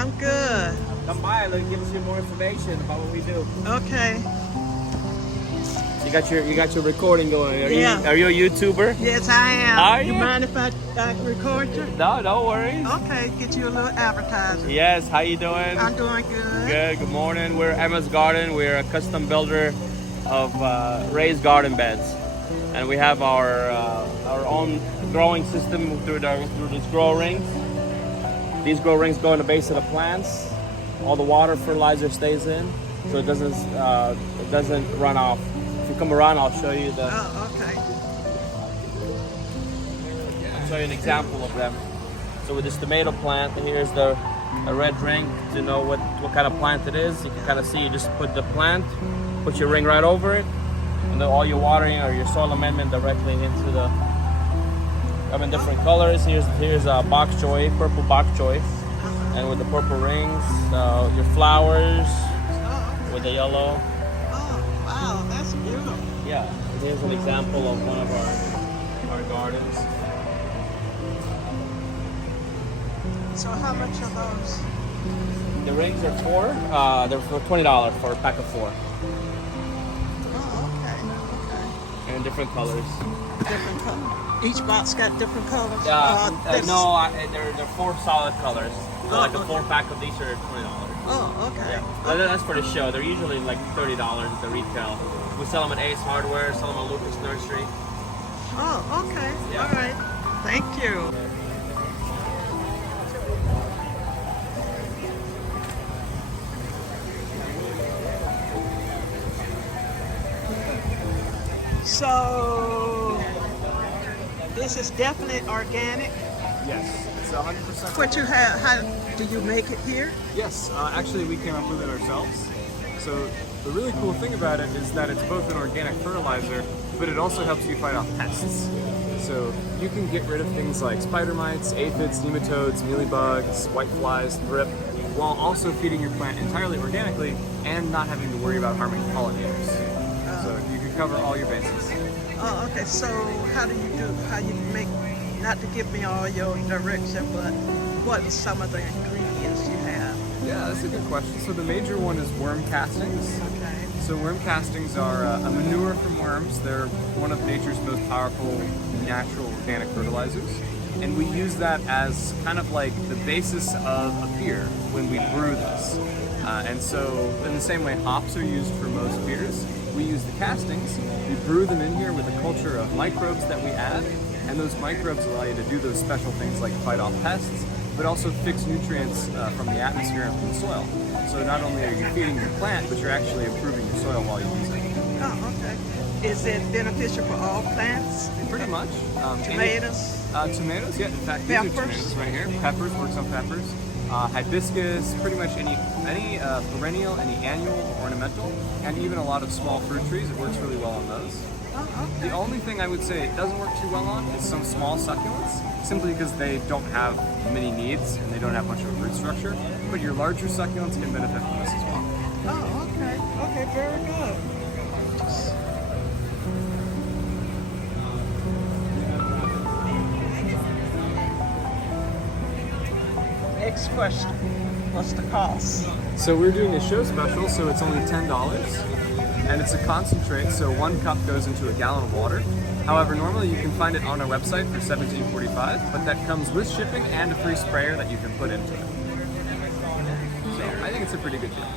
I'm good. Come by, let me give us you more information about what we do. Okay. You got your recording going. Yeah. Are you a YouTuber? Yes, I am. Are You you? mind if I record you? No, no worries. Okay, get you a little advertising. Yes, how you doing? I'm doing good. Good morning. We're Emma's Garden. We're a custom builder of raised garden beds. And we have our own growing system through these grow rings. These grow rings go in the base of the plants. All the water, fertilizer stays in, so it doesn't run off. If you come around, I'll show you Oh, okay. I'll show you an example of them. So with this tomato plant, here's a red ring to know what kind of plant it is. You can kind of see. You just put the plant, put your ring right over it, and then all your watering or your soil amendment directly into the. Come in different colors. Here's a bok choy, purple bok choy, and with the purple rings, your flowers with the yellow. Oh, wow, that's beautiful. Yeah, here's an example of one of our gardens. So how much are those? The rings are they're for $20 for a pack of 4. Oh, okay. And in different colors. Different color. Each box got different colors? They're 4 solid colors. So like a okay. 4-pack of these are $20. Oh, okay. Yeah, well, that's for the show. They're usually like $30 at the retail. We sell them at Ace Hardware, sell them at Lucas Nursery. Oh, okay. Yeah. All right. Thank you. So this is definitely organic. Yes, it's 100%. What you have? How do you make it here? Yes, actually we came up with it ourselves. So the really cool thing about it is that it's both an organic fertilizer, but it also helps you fight off pests. So you can get rid of things like spider mites, aphids, nematodes, mealybugs, whiteflies, thrip, while also feeding your plant entirely organically and not having to worry about harming pollinators. So you can cover all your bases. Oh, okay. So how do you make, not to give me all your direction, but what are some of the ingredients you have? Yeah, that's a good question. So the major one is worm castings. Okay. So worm castings are a manure from worms. They're one of nature's most powerful natural organic fertilizers. And we use that as kind of like the basis of a beer when we brew this. And so in the same way hops are used for most beers, we use the castings, we brew them in here with a culture of microbes that we add, and those microbes allow you to do those special things like fight off pests, but also fix nutrients from the atmosphere and from the soil. So not only are you feeding your plant, but you're actually improving your soil while you use it. Oh, okay. Is it beneficial for all plants? Pretty much. Tomatoes? Tomatoes, yeah. In fact, these are Peppers? tomatoes right here. Peppers, works on peppers. Hibiscus, pretty much any perennial, any annual or ornamental, and even a lot of small fruit trees. It works really well on those. Oh, okay. The only thing I would say it doesn't work too well on is some small succulents, simply because they don't have many needs and they don't have much of a root structure. But your larger succulents can benefit from this as well. Oh, okay. Okay, very good. Next question. What's the cost? So we're doing a show special, so it's only $10, and it's a concentrate, so 1 cup goes into a gallon of water. However, normally you can find it on our website for $17.45, but that comes with shipping and a free sprayer that you can put into it. So I think it's a pretty good deal.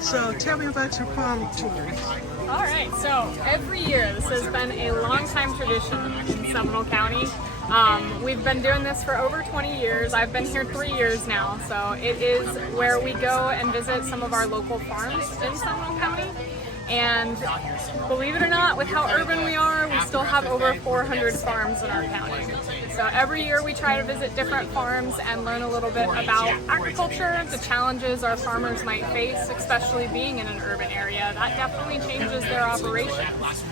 So tell me about your farm tours. All right, so every year, this has been a long time tradition in Seminole County. We've been doing this for over 20 years. I've been here 3 years now, so it is where we go and visit some of our local farms in Seminole County. And believe it or not, with how urban we are, we still have over 400 farms in our county. So every year we try to visit different farms and learn a little bit about agriculture, the challenges our farmers might face, especially being in an urban area. That definitely changes their operations.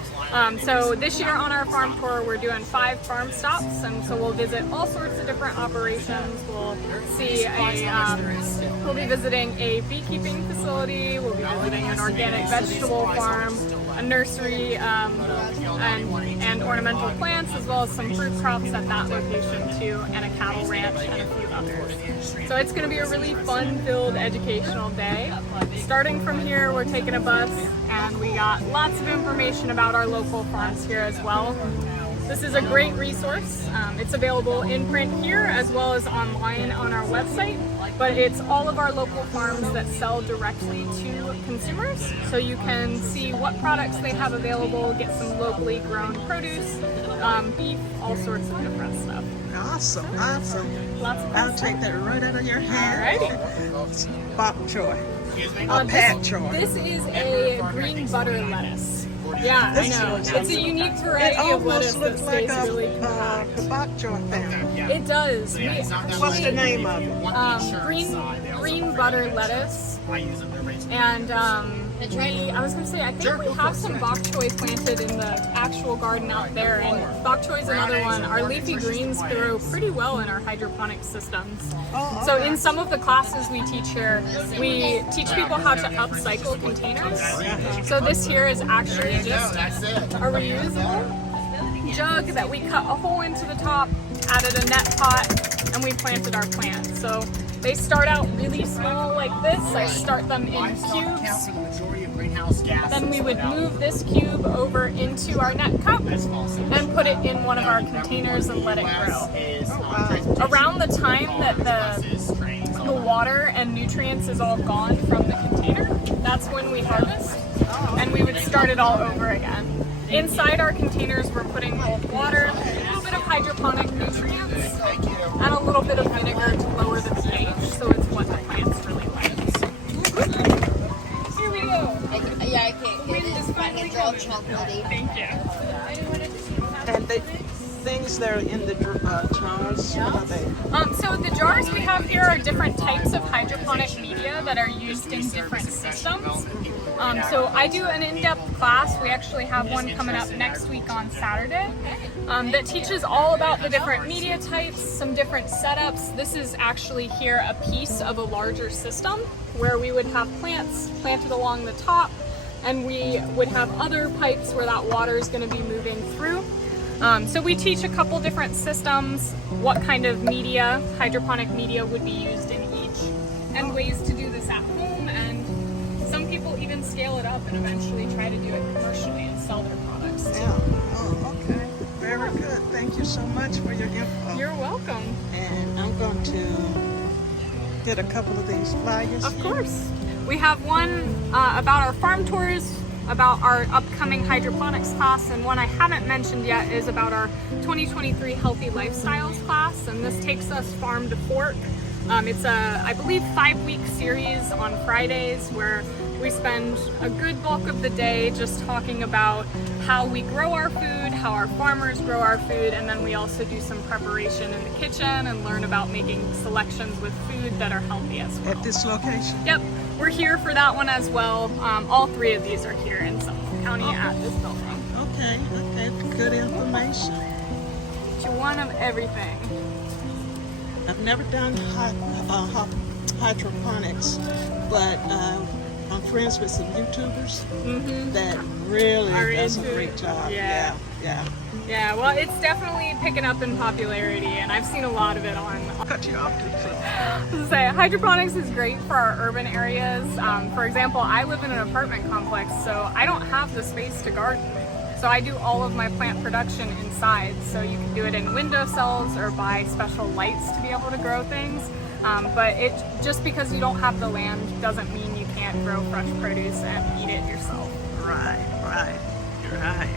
So this year on our farm tour, we're doing 5 farm stops, and so we'll visit all sorts of different operations. We'll see we'll be visiting a beekeeping facility. We'll be visiting an organic vegetable farm. a nursery and ornamental plants, as well as some fruit crops at that location too, and a cattle ranch and a few others. So it's going to be a really fun-filled educational day. Starting from here, we're taking a bus, and we got lots of information about our local farms here as well. This is a great resource. It's available in print here as well as online on our website, but it's all of our local farms that sell directly to consumers. So you can see what products they have available, get some locally grown produce, beef, all sorts of different stuff. Awesome, awesome. Lots of I'll take that right out of your hand. Alrighty. Bok choy. Pat choy. This is a green butter lettuce. Yeah, I know. It's a unique It variety of lettuce almost that looks like stays really the bok choy family. It does. We What's the name of it? green butter lettuce. And I was going to say, I think we have some bok choy planted in the actual garden out there. And bok choy is another one. Our leafy greens grow pretty well in our hydroponic systems. So in some of the classes we teach here, we teach people how to upcycle containers. So this here is actually just a reusable jug that we cut a hole into the top, added a net pot, and we planted our plants. So they start out really small like this. I start them in cubes. Then we would move this cube over into our net cup and put it in one of our containers and let it grow. Around the time that the water and nutrients is all gone from the container, that's when we harvest, and we would start it all over again. Inside our containers, we're putting both water, a little bit of hydroponic nutrients, and a little bit of vinegar to lower the pH, so it's what the plants really like. Here we go. Yeah, I can't get it. My hands are all chocolatey. Thank you. And the things that are in the jars, what are they? So the jars we have here are different types of hydroponic media that are used in different systems. So I do an in-depth class. We actually have one coming up next week on Saturday that teaches all about the different media types, some different setups. This is actually here a piece of a larger system where we would have plants planted along the top, and we would have other pipes where that water is going to be moving through. So we teach a couple different systems, what kind of media, hydroponic media, would be used in each, and ways to do this at home, and some people even scale it up and eventually try to do it commercially and sell their products too. Yeah. Oh, okay. Very good. Thank you so much for your info. You're welcome. And I'm going to get a couple of these flyers. Of course. We have one about our farm tours, about our upcoming hydroponics class, and one I haven't mentioned yet is about our 2023 Healthy Lifestyles class, and this takes us farm to fork. It's a, I believe, 5-week series on Fridays where we spend a good bulk of the day just talking about how we grow our food, how our farmers grow our food, and then we also do some preparation in the kitchen and learn about making selections with food that are healthy as well. At this location? Yep, we're here for that one as well. All 3 of these are here in Suffolk County at this building. Okay, good information. To one of everything. I've never done hydroponics, but I'm friends with some YouTubers that really does a great job. Yeah. Yeah, well, it's definitely picking up in popularity, and I've seen a lot of it on. Cut you off To say, hydroponics is great for our urban areas. For example, I live in an apartment complex, so I don't have the space to garden. So I do all of my plant production inside. So you can do it in windowsills or buy special lights to be able to grow things. But just because you don't have the land doesn't mean you can't grow fresh produce and eat it yourself. Right. You're right.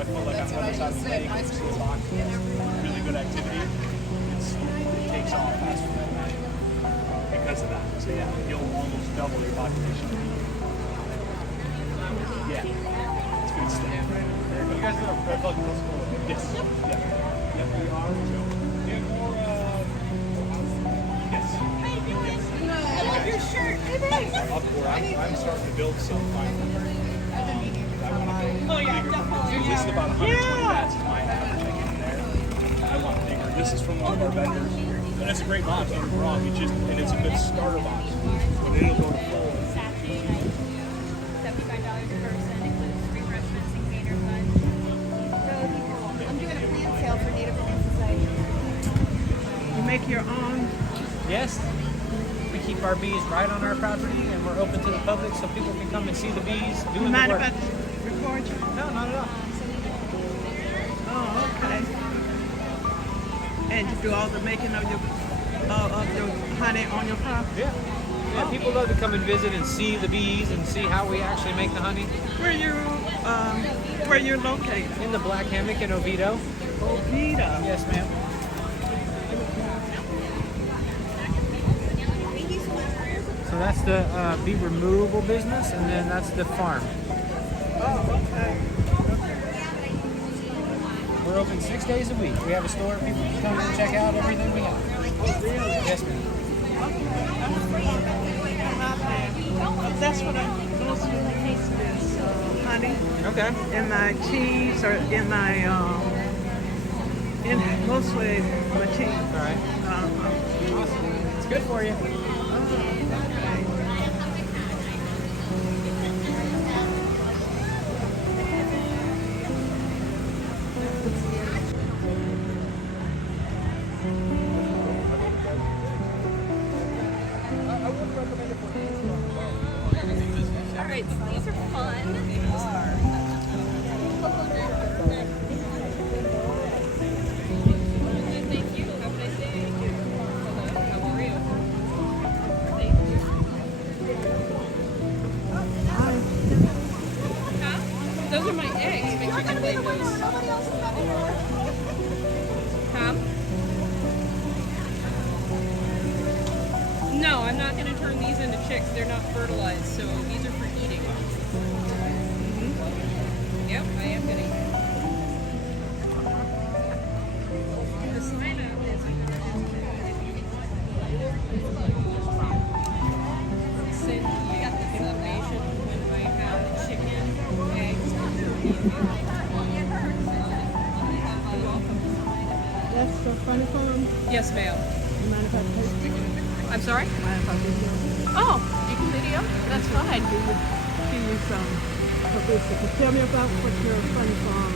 I feel like I'm on the other side of the lake, it's a box, really good activity, it takes off faster than that because of that. So yeah, you'll almost double your population. Yeah, it's good stuff. You guys are a bug school? Yes. Yeah. Yeah, we are. So, do you have more? Yes. How you doing? I love your shirt. I'm starting to build some finally. I want to build bigger. This is about 120 bats is my average. I get in there. I want bigger. This is from one of our vendors, and it's a great box. Don't get me wrong. It's a good starter box, but it'll go to full. You make your own. Yes. We keep our bees right on our property, and we're open to the public so people can come and see the bees You doing the mind work. if I record you? No, not at all. Oh, okay. And you do all the making of your honey on your property? Yeah. Yeah, people love to come and visit and see the bees and see how we actually make the honey. Where you're located? In the Black Hammock in Oviedo. Oviedo. Yes, ma'am. So that's the bee removable business, and then that's the farm. Oh, okay. We're open 6 days a week. We have a store. People can come and check out everything we have. Oh, really? Yes, ma'am. That's what I mostly use is honey Okay. in my teas or in my in mostly my tea. All right. Awesome. It's good for you. All right, so these are fun. Thank you. Have a nice day. Hello, how are you? Thank you. Huh? Those are my eggs. Make sure you lay those. Huh? No, I'm not going to turn these into chicks. They're not fertilized, so these are for eating. Yep, I am going to eat. The sign up is send you information when I have chicken, eggs, That's the funny farm. Yes, ma'am. You mind if I take it? I'm sorry? Mind if I video? Oh, you can video? That's fine. Give you some publicity. Tell me about what your funny farm.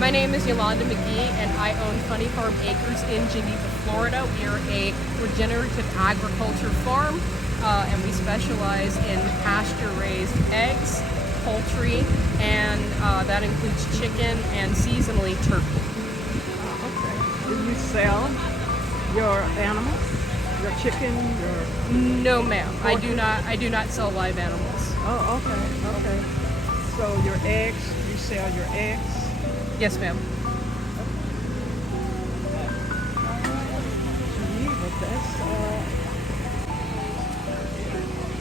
My name is Yolanda McGee, and I own Funny Farm Acres in Geneva, Florida. We are a regenerative agriculture farm, and we specialize in pasture-raised eggs, poultry, and that includes chicken and seasonally turkey. Okay. Do you sell your animals? Your chicken, your... No, ma'am. I do not sell live animals. Oh, okay, okay. So your eggs, you sell your eggs? Yes, ma'am.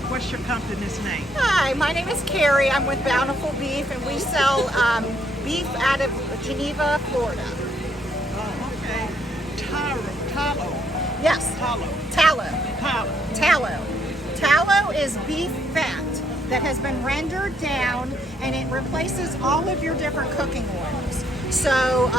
What's your company's name? Hi, my name is Carrie. I'm with Bountiful Beef, and we sell beef out of Geneva, Florida. Oh, okay. Tallow. Yes, Tallow. tallow. Tallow is beef fat that has been rendered down, and it replaces all of your different cooking oils. So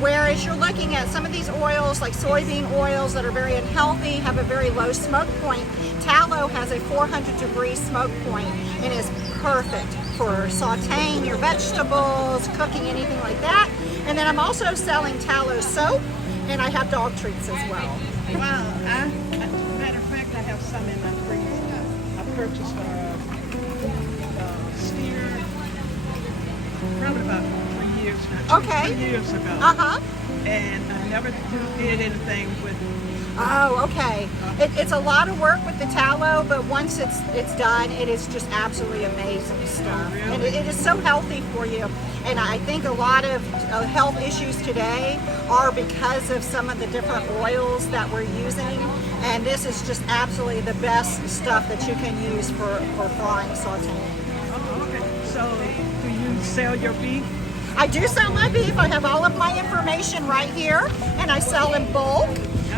whereas you're looking at some of these oils, like soybean oils that are very unhealthy, have a very low smoke point, tallow has a 400-degree smoke point and is perfect for sauteing your vegetables, cooking anything like that. And then I'm also selling tallow soap, and I have dog treats as well. Wow, as a matter of fact, I have some in my freezer. I purchased a steer probably about 3 years now. Okay. 2 years ago. Uh-huh. and I never did anything with. Oh, okay. It's a lot of work with the tallow, but once it's done, it is just absolutely amazing stuff. Really? And it is so healthy for you. And I think a lot of health issues today are because of some of the different oils that we're using. And this is just absolutely the best stuff that you can use for frying, sauteing. Oh, okay. So, do you sell your beef? I do sell my beef. I have all of my information right here, and I sell in bulk.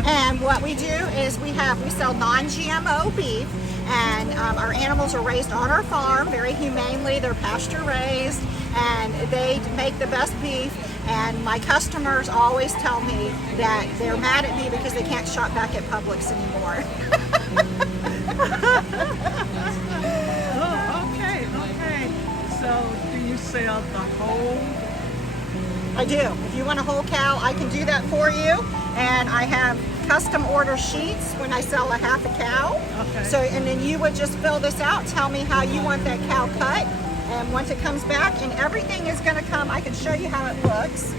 And what we do is we sell non-GMO beef, and our animals are raised on our farm very humanely. They're pasture raised, and they make the best beef. And my customers always tell me that they're mad at me because they can't shop back at Publix anymore. Oh, okay. So, do you sell the whole? I do. If you want a whole cow, I can do that for you. And I have custom order sheets when I sell a half a cow. Okay. So, and then you would just fill this out, tell me how you want that cow cut. And once it comes back, and everything is going to come, I can show you how it looks.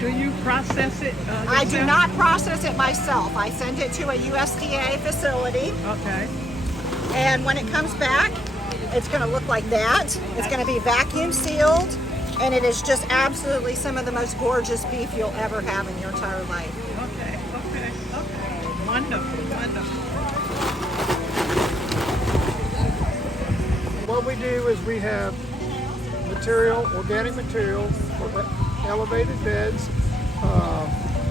Do you process it yourself? I do not process it myself. I send it to a USDA facility. Okay. And when it comes back, it's going to look like that. It's going to be vacuum sealed. And it is just absolutely some of the most gorgeous beef you'll ever have in your entire life. Okay. Wonderful. What we do is we have organic material for elevated beds.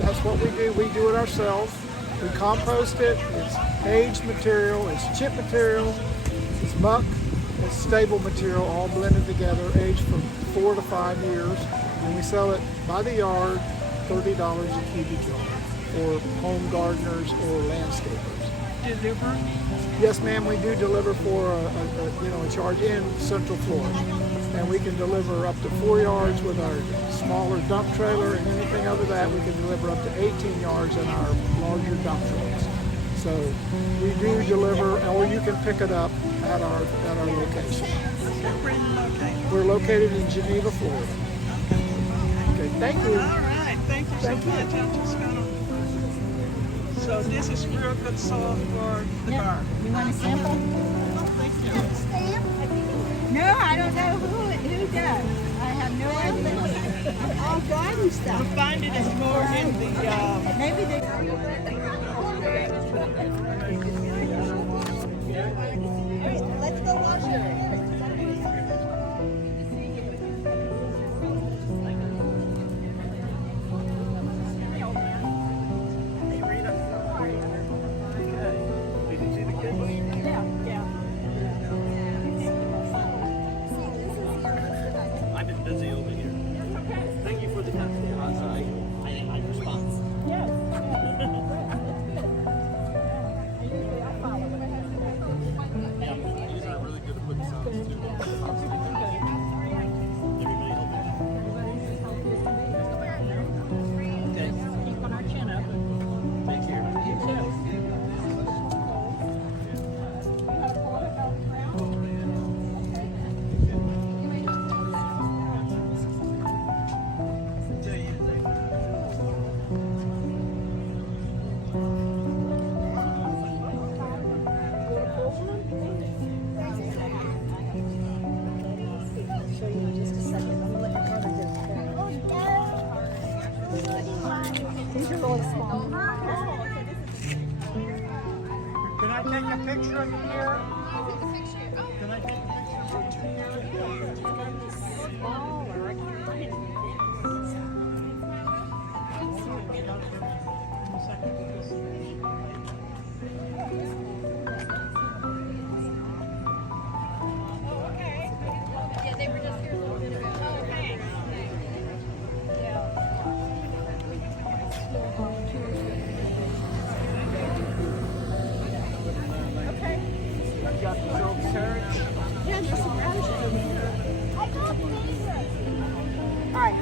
That's what we do. We do it ourselves. We compost it. It's aged material. It's chip material. It's muck. It's stable material, all blended together, aged for 4 to 5 years. And we sell it by the yard, $30 a cubic yard, for home gardeners or landscapers. Deliver? Yes, ma'am, we do deliver for a charge in Central Florida. And we can deliver up to 4 yards with our smaller dump trailer, and anything over that, we can deliver up to 18 yards in our larger dump trucks. So we do deliver, or you can pick it up at our location. We're located in Geneva, Florida. Okay, thank you. All right, thank you so much. I'm just gonna. So this is real good soil for the garden. You want a sample? No, I don't know who does. I have no idea. All garden stuff. You'll find it is more in the. Maybe they. Let's go wash it. I've been busy over here. Thank you for the response. Yes. These are really good to put sounds too. Everybody help me. Okay. Keeping our chin up. Take care. These are really small. Can I take a picture of you here? Can I take a picture? Smaller. I can't find it. Yeah, they were just here a little bit ago. Oh, thanks. Okay. I've got the silk carrots. Yeah, there's some radishes over here. All right.